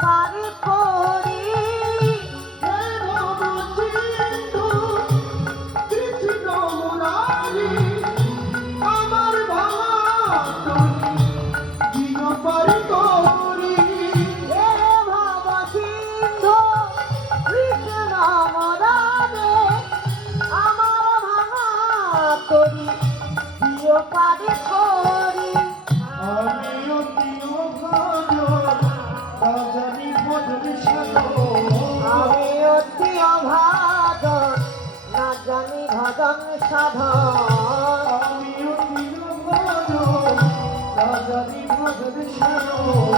পার করি আমার ভাঙা দিন পার করি হে ভব সিন্ধু কৃষ্ণ মুরারি আমার ভাঙা তরি দিও পার করি আমি অতিও ভাজন রাজানি ভজন সাধন আমি অতি অভাজন না জানি ভজন সাধন আমি অতিও ভাজন রাজানি ভজন সাধন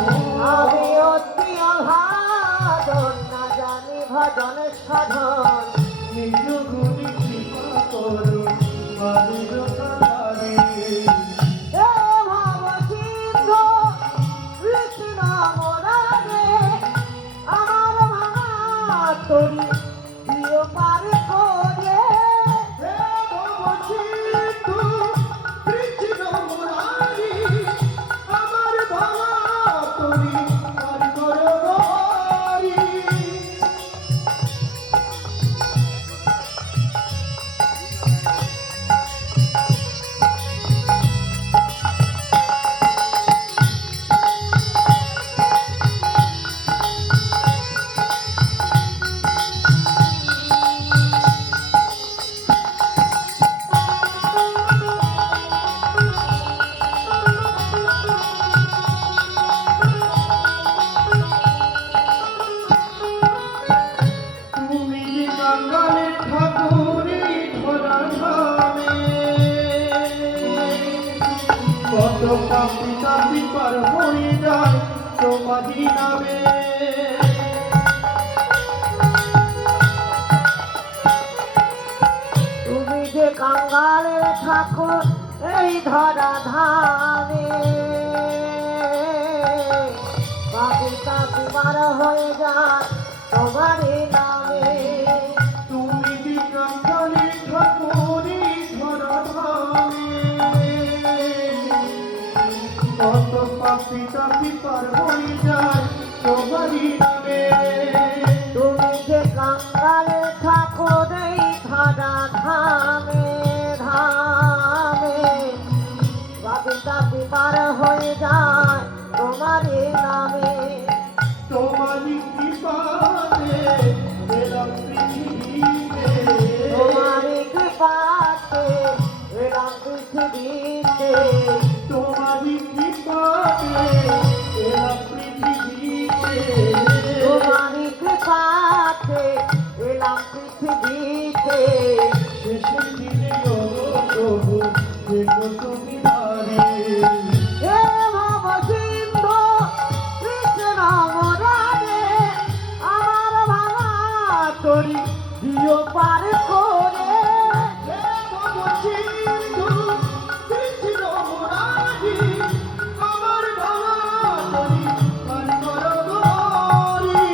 আমি অতি অভাজন না জানি ভজন সাধন নিজ গুণী কৃপা করো মালির কালী হে ভব সিন্ধু কৃষ্ণ মুরারি আমার ভাঙা তরি দিও পার করে হে ভবসিন্ধু কৃষ্ণ মুরারি আমার ভাঙা তরি পার করো গরি তুমি গঙ্গালের ঠাকুরি ধরা ধামে কত পাপি তাপি পার হয়ে যায় তোমারি নামে তুমি যে কাঙ্গালের ঠাকুর এই ধরা ধামে কবিতা তোমার হয়ে যায় তোমারই নামে তুমি গঙ্গালের ঠাকুরি ধরা ধামে কত পাপি তাপি পার হয়ে যায় তোমারি নামে তুমি যে কাঙ্গালের ঠাকুর এই ধরা ধামে ধামে কবিতা তোমার হয়ে যায় তোমারই নামে তোমারি কৃপাতে এলাম পৃথিবীতে তোমারই কৃপাতে এলাম পৃথিবীতে তোমারি কৃপাতে এলাম পৃথিবীতে তোমারই কৃপাতে এলাম পৃথিবীতে শেষের দিনে ও প্রভু দেখো তুমি নারী হে ভব সিন্ধু কৃষ্ণ মুরারি আমার ভাঙা তরি দিও পার করে হে ভবসিন্ধু কৃষ্ণ মুরারি আমার ভাঙা তরি পার করো গরি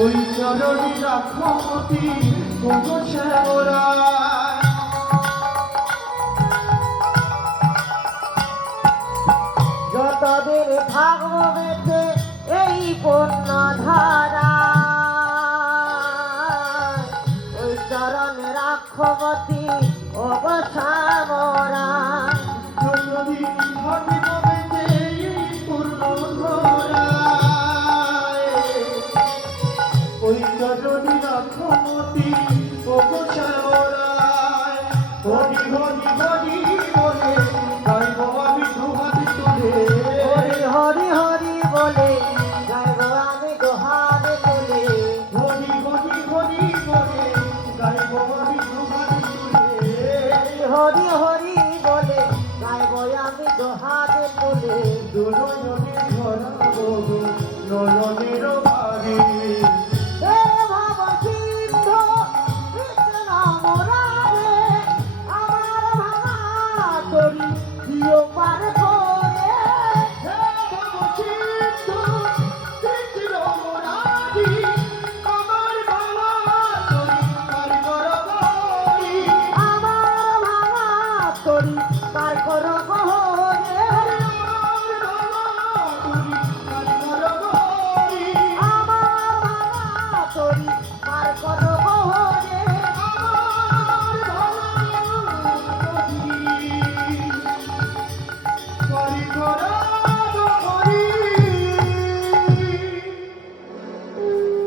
ওই চরণী রাখমতি গো শ্যামরায় যতদিন থাকবো বেঁচে এই পূর্ণ ধারা ওই চরণ রাক্ষমতি অবসামরা যতদিন থাকিব বেঁচে এই পূর্ণ ধরায় ওই চরণী রাখমতি গো শ্যামরায় হরি হরি হরি বলে গাইব আমি দুহাত তুলে হরি হরি হরি তবু নয়নের বাড়ি হে ভাব সিন্ধু কৃষ্ণ মুরারে আমার ভাঙা তরি দিও পার করে হে ভবসিন্ধু কৃষ্ণ মুরারি আমার বাবা তরি পার করবি আমার ভাঙা তরি পার করো গহরে আমার ভাঙা তরি পার করো